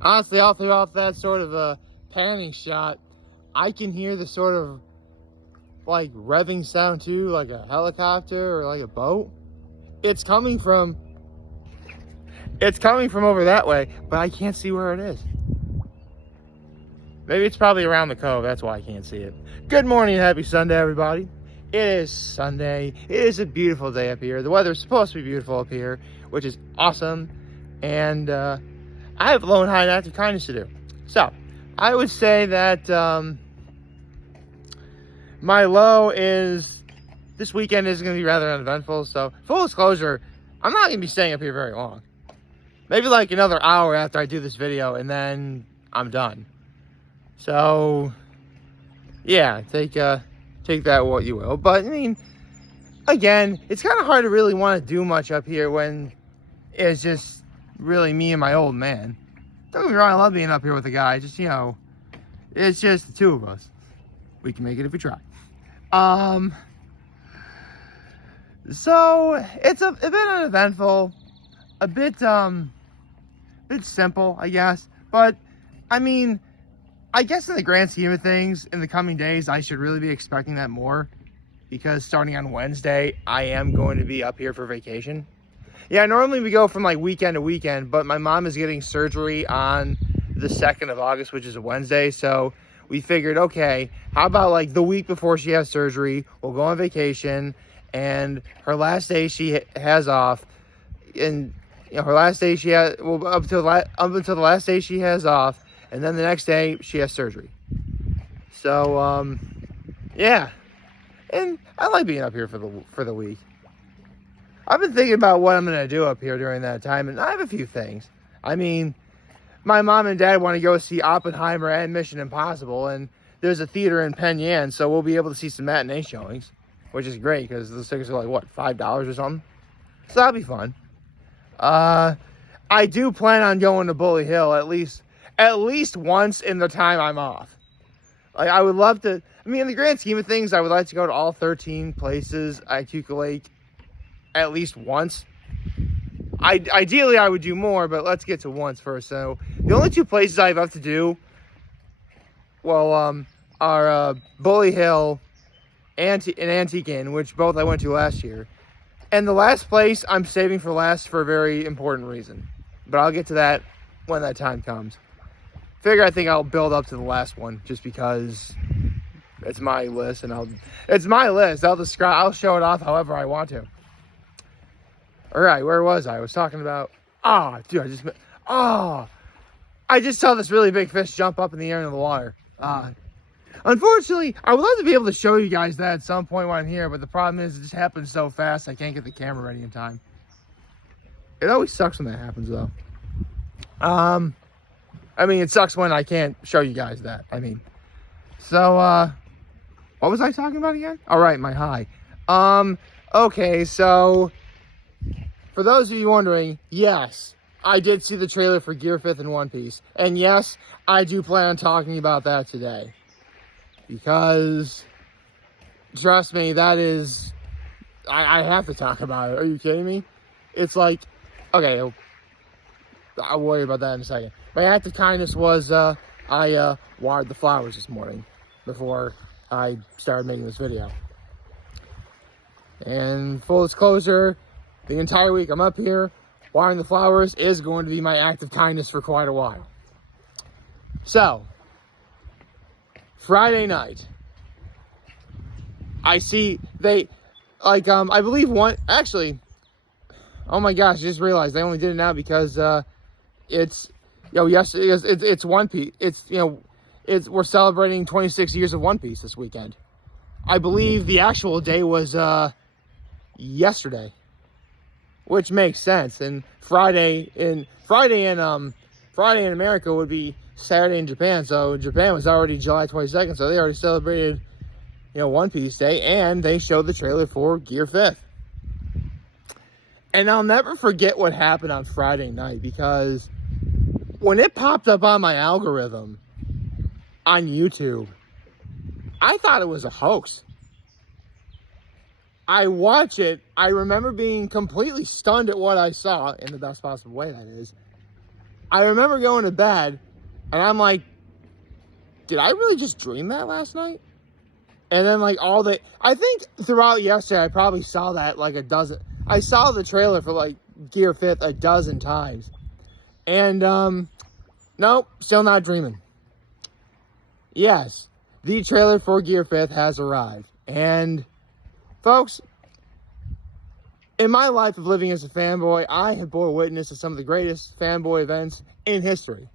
Honestly, all throughout that sort of a panning shot, I can hear the sort of like revving sound too, like a helicopter or like a boat. It's coming from over that way, but I can't see where it is. Maybe it's probably around the cove, that's why I can't see it. Good morning, happy Sunday, everybody. It is Sunday. It is a beautiful day up here. The weather's supposed to be beautiful up here, which is awesome. And I have low and high and active kindness to do. So, I would say that my low is this weekend is going to be rather uneventful. So, full disclosure, I'm not going to be staying up here very long. Maybe like another hour after I do this video, and then I'm done. So, yeah, take that what you will. But, I mean, again, it's kind of hard to really want to do much up here when it's just really me and my old man. Don't get me wrong, I love being up here with the guy. Just, you know, it's just the two of us. We can make it if we try. So, it's a bit uneventful. A bit simple, I guess. But, I mean, I guess in the grand scheme of things, in the coming days, I should really be expecting that more. Because starting on Wednesday, I am going to be up here for vacation. Yeah, normally we go from like weekend to weekend, but my mom is getting surgery on the 2nd of August, which is a Wednesday. So we figured, okay, how about like the week before she has surgery, we'll go on vacation, and her last day she has off, and you know, her last day she has, well, up until the last day she has off, and then the next day she has surgery. So, yeah. And I like being up here for the week. I've been thinking about what I'm going to do up here during that time, and I have a few things. I mean, my mom and dad want to go see Oppenheimer and Mission Impossible, and there's a theater in Penn Yan, so we'll be able to see some matinee showings, which is great, because the tickets are like, what, $5 or something? So that'll be fun. I do plan on going to Bully Hill at least once in the time I'm off. Like, I would love to, I mean, in the grand scheme of things, I would like to go to all 13 places at Cuca Lake at least once. Ideally, I would do more, but let's get to once first. So, the only two places I have to do, well, are Bully Hill and Antiquin, which both I went to last year. And the last place I'm saving for last for a very important reason. But I'll get to that when that time comes. I think I'll build up to the last one just because it's my list, and it's my list. I'll show it off however I want to. All right, where was I? I was talking about, dude, I just saw this really big fish jump up in the air into the water. Unfortunately, I would love to be able to show you guys that at some point when I'm here, but the problem is it just happens so fast I can't get the camera ready in time. It always sucks when that happens, though. I mean, it sucks when I can't show you guys that. I mean, so, what was I talking about again? All right, my high. Okay, so, for those of you wondering, yes, I did see the trailer for Gear 5th in One Piece. And yes, I do plan on talking about that today. Because, trust me, that is, I have to talk about it. Are you kidding me? It's like, okay, I'll worry about that in a second. My act of kindness was, I watered the flowers this morning before I started making this video. And full disclosure, the entire week I'm up here, watering the flowers is going to be my act of kindness for quite a while. So, Friday night, I see they, like, I believe one, actually, oh my gosh, I just realized they only did it now because, it's, you know, yes, it's One Piece. It's, you know, we're celebrating 26 years of One Piece this weekend. I believe the actual day was yesterday, which makes sense. And Friday in America would be Saturday in Japan. So Japan was already July 22nd, so they already celebrated, you know, One Piece Day, and they showed the trailer for Gear 5th. And I'll never forget what happened on Friday night, because when it popped up on my algorithm on YouTube, I thought it was a hoax. I watch it, I remember being completely stunned at what I saw, in the best possible way, that is. I remember going to bed, and I'm like, did I really just dream that last night? And then, like, I think throughout yesterday, I probably saw that, like, I saw the trailer for, like, Gear 5th a dozen times. And, nope, still not dreaming. Yes, the trailer for Gear 5th has arrived. And, folks, in my life of living as a fanboy, I have bore witness to some of the greatest fanboy events in history.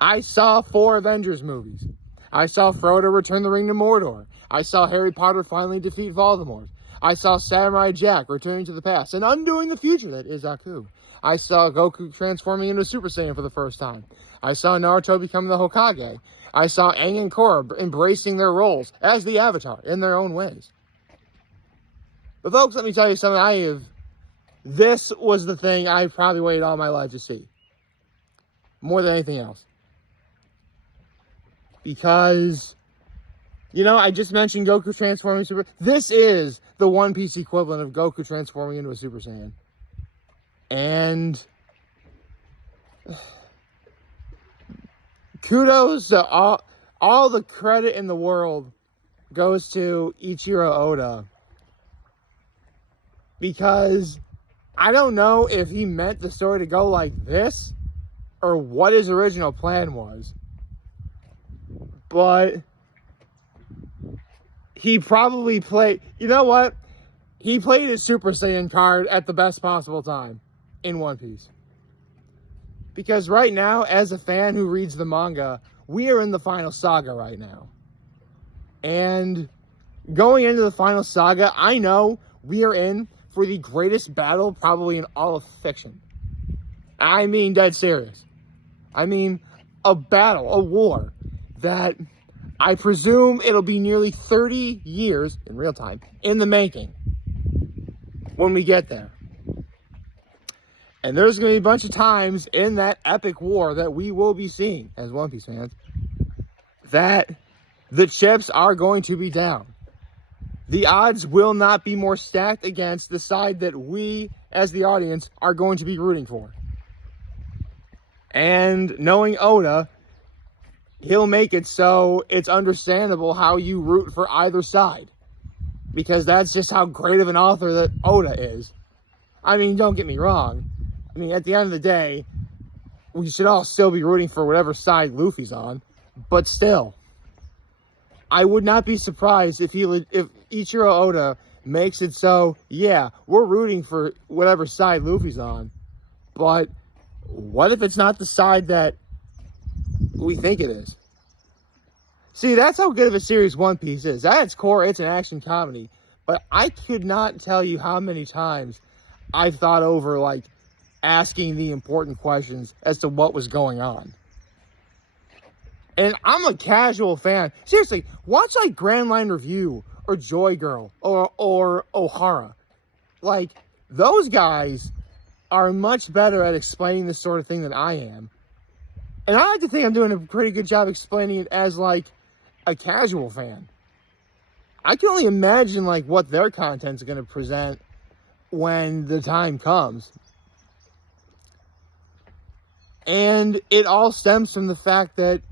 I saw 4 Avengers movies. I saw Frodo return the ring to Mordor. I saw Harry Potter finally defeat Voldemort. I saw Samurai Jack returning to the past and undoing the future that is Aku. I saw Goku transforming into Super Saiyan for the first time. I saw Naruto becoming the Hokage. I saw Aang and Korra embracing their roles as the Avatar in their own ways. But folks, let me tell you something. This was the thing I probably waited all my life to see. More than anything else. Because, I just mentioned Goku transforming Super. This is the One Piece equivalent of Goku transforming into a Super Saiyan. And kudos to all the credit in the world goes to Ichiro Oda. Because I don't know if he meant the story to go like this or what his original plan was. But he probably played, he played his Super Saiyan card at the best possible time in One Piece. Because right now, as a fan who reads the manga, we are in the final saga right now. And going into the final saga, I know we are in for the greatest battle probably in all of fiction. I mean, dead serious. I mean, a battle, a war that I presume it'll be nearly 30 years in real time in the making when we get there. And there's going to be a bunch of times in that epic war that we will be seeing as One Piece fans that the chips are going to be down. The odds will not be more stacked against the side that we, as the audience, are going to be rooting for. And knowing Oda, he'll make it so it's understandable how you root for either side. Because that's just how great of an author that Oda is. I mean, don't get me wrong. I mean, at the end of the day, we should all still be rooting for whatever side Luffy's on. But still, I would not be surprised if Ichiro Oda makes it so, yeah, we're rooting for whatever side Luffy's on. But what if it's not the side that we think it is? See, that's how good of a series One Piece is. At its core, it's an action comedy. But I could not tell you how many times I've thought over, asking the important questions as to what was going on. And I'm a casual fan. Seriously, watch, Grand Line Review or Joy Girl or Ohara. Those guys are much better at explaining this sort of thing than I am. And I like to think I'm doing a pretty good job explaining it as, a casual fan. I can only imagine, what their content's going to present when the time comes. And it all stems from the fact that,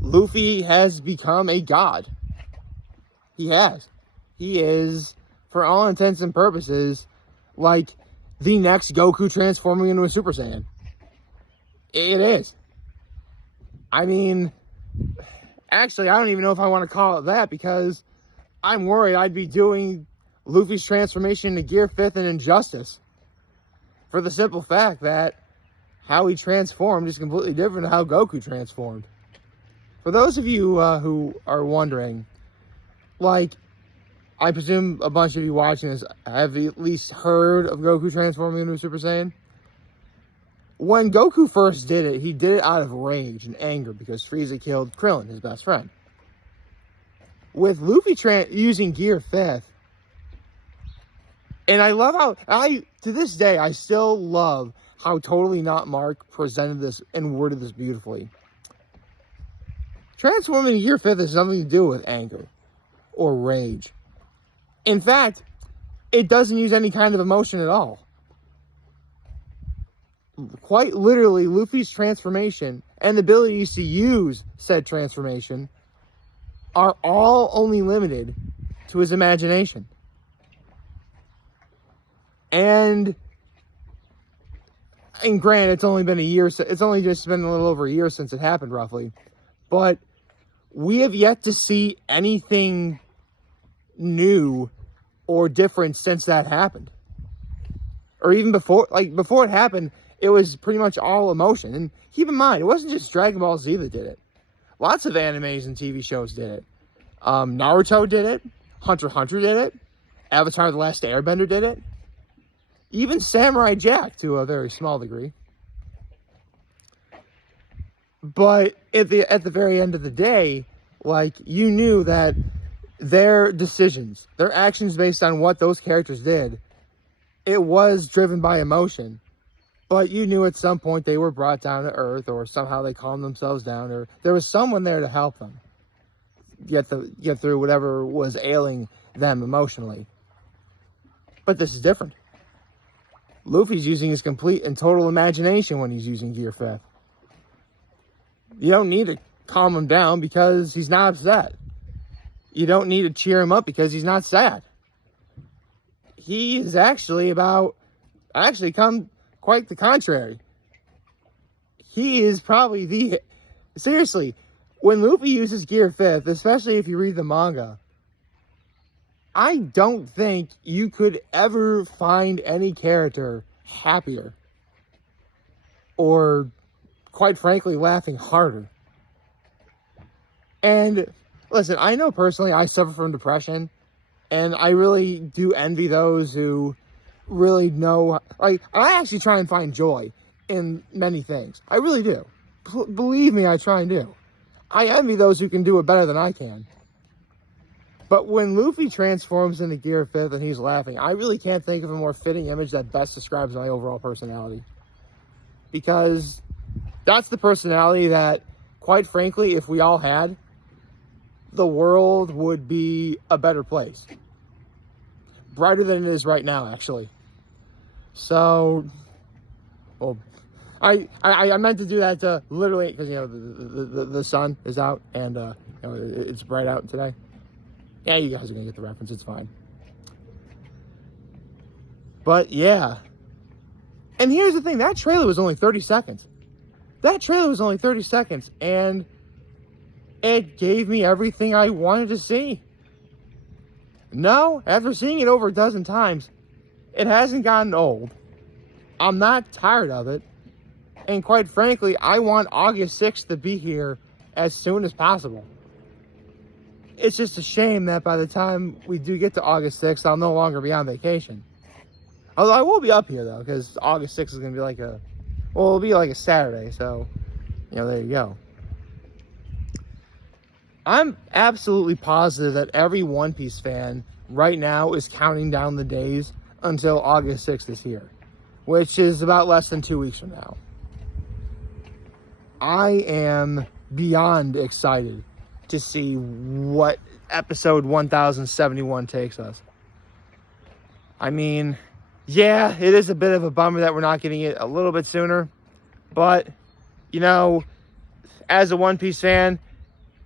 Luffy has become a god. He has. He is, for all intents and purposes, the next Goku transforming into a Super Saiyan. It is. I mean, actually, I don't even know if I want to call it that, because I'm worried I'd be doing Luffy's transformation into Gear 5th an injustice. For the simple fact that how he transformed is completely different than how Goku transformed. For those of you who are wondering, I presume a bunch of you watching this have at least heard of Goku transforming into a Super Saiyan. When Goku first did it, he did it out of rage and anger because Frieza killed Krillin, his best friend. With Luffy using Gear 5th, and I love how, to this day, I still love how Totally Not Mark presented this and worded this beautifully. Transforming to Gear 5th has nothing to do with anger or rage. In fact, it doesn't use any kind of emotion at all. quite literally, Luffy's transformation and the abilities to use said transformation are all only limited to his imagination. And granted, it's only been a year. It's only just been a little over a year since it happened, roughly. But we have yet to see anything new or different since that happened. Or even before it happened, it was pretty much all emotion. And keep in mind, it wasn't just Dragon Ball Z that did it. Lots of animes and TV shows did it. Naruto did it. Hunter x Hunter did it. Avatar: The Last Airbender did it. Even Samurai Jack, to a very small degree. But at the very end of the day, like, you knew that their decisions, their actions based on what those characters did, it was driven by emotion. But you knew at some point they were brought down to earth, or somehow they calmed themselves down, or there was someone there to help them get through whatever was ailing them emotionally. But this is different. Luffy's using his complete and total imagination when he's using Gear 5th. You don't need to calm him down because he's not upset. You don't need to cheer him up because he's not sad. He is actually come quite the contrary. He is probably seriously, when Luffy uses Gear 5th, especially if you read the manga, I don't think you could ever find any character happier or, quite frankly, laughing harder. And listen, I know personally I suffer from depression, and I really do envy those who really know. Like, I actually try and find joy in many things. I really do. Believe me, I try and do. I envy those who can do it better than I can. But when Luffy transforms into Gear 5th and he's laughing, I really can't think of a more fitting image that best describes my overall personality. Because that's the personality that, quite frankly, if we all had, the world would be a better place. Brighter than it is right now, actually. So, well, I meant to do that to literally, because, you know, the sun is out and, you know, it's bright out today. Yeah, you guys are going to get the reference. It's fine. But, yeah. And here's the thing. That trailer was only 30 seconds. And it gave me everything I wanted to see. No, after seeing it over a dozen times, it hasn't gotten old. I'm not tired of it. And quite frankly, I want August 6th to be here as soon as possible. It's just a shame that by the time we do get to August 6th, I'll no longer be on vacation. Although I will be up here, though, because August 6th is going to be like it'll be like a Saturday, so, you know, there you go. I'm absolutely positive that every One Piece fan right now is counting down the days until August 6th is here, which is about less than 2 weeks from now. I am beyond excited to see what episode 1071 takes us. I mean, yeah, it is a bit of a bummer that we're not getting it a little bit sooner, but, you know, as a One Piece fan,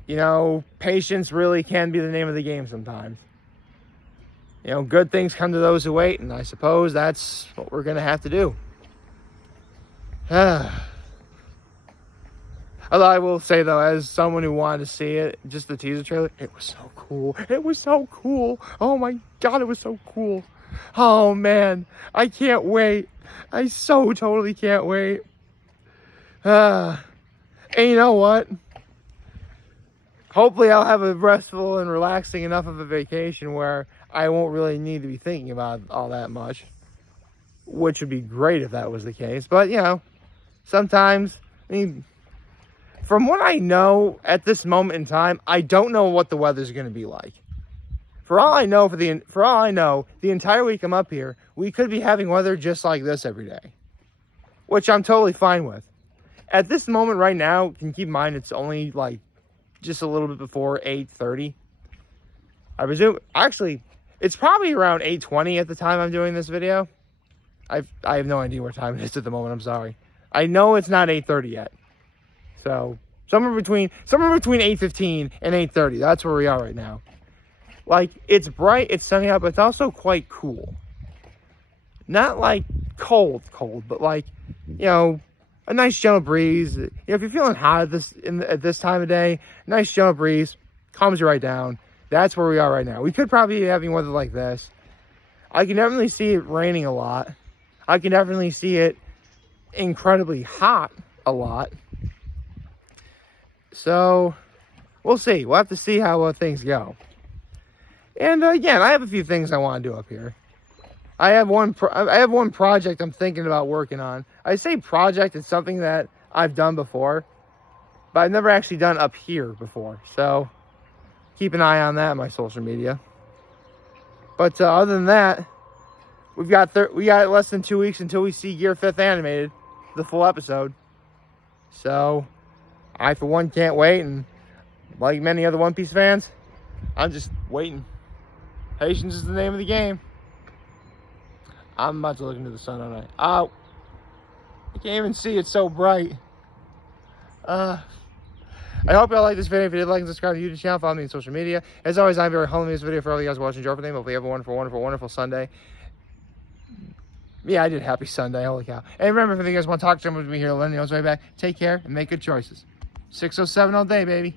you know, patience really can be the name of the game sometimes. You know, good things come to those who wait, and I suppose that's what we're going to have to do. Although I will say, though, as someone who wanted to see it, just the teaser trailer, it was so cool. It was so cool. Oh, my God, it was so cool. Oh, man, I can't wait. I so totally can't wait. And you know what? Hopefully I'll have a restful and relaxing enough of a vacation where I won't really need to be thinking about all that much. Which would be great if that was the case. But, you know, sometimes, I mean, from what I know at this moment in time, I don't know what the weather's going to be like. For all I know, the entire week I'm up here, we could be having weather just like this every day. Which I'm totally fine with. At this moment right now, can keep in mind it's only like just a little bit before 8:30. I presume, actually, it's probably around 8:20 at the time I'm doing this video. I have no idea what time it is at the moment. I'm sorry. I know it's not 8:30 yet. So somewhere between 8:15 and 8:30. That's where we are right now. Like, it's bright, it's sunny out, but it's also quite cool. Not like cold, but like, you know, a nice gentle breeze. You know, if you're feeling hot at this time of day, nice gentle breeze calms you right down. That's where we are right now. We could probably be having weather like this. I can definitely see it raining a lot. I can definitely see it incredibly hot a lot. So we'll see. We'll have to see how things go. And again, I have a few things I want to do up here. I have one project I'm thinking about working on. I say project, it's something that I've done before, but I've never actually done up here before. So keep an eye on that on my social media. But other than that, we got less than 2 weeks until we see Gear 5th animated, the full episode. So I, for one, can't wait. And like many other One Piece fans, I'm just waiting. Patience is the name of the game. I'm about to look into the sun, aren't I? Oh, I can't even see. It's so bright. I hope y'all like this video. If you did, like and subscribe to the YouTube channel. Follow me on social media. As always, I'm very humble in this video for all you guys watching. Enjoy everything. Hopefully you have a wonderful, wonderful, wonderful Sunday. Yeah, I did. Happy Sunday. Holy cow. And remember, if you guys want to talk to me here, let me know. Way back. Take care and make good choices. 607 all day, baby.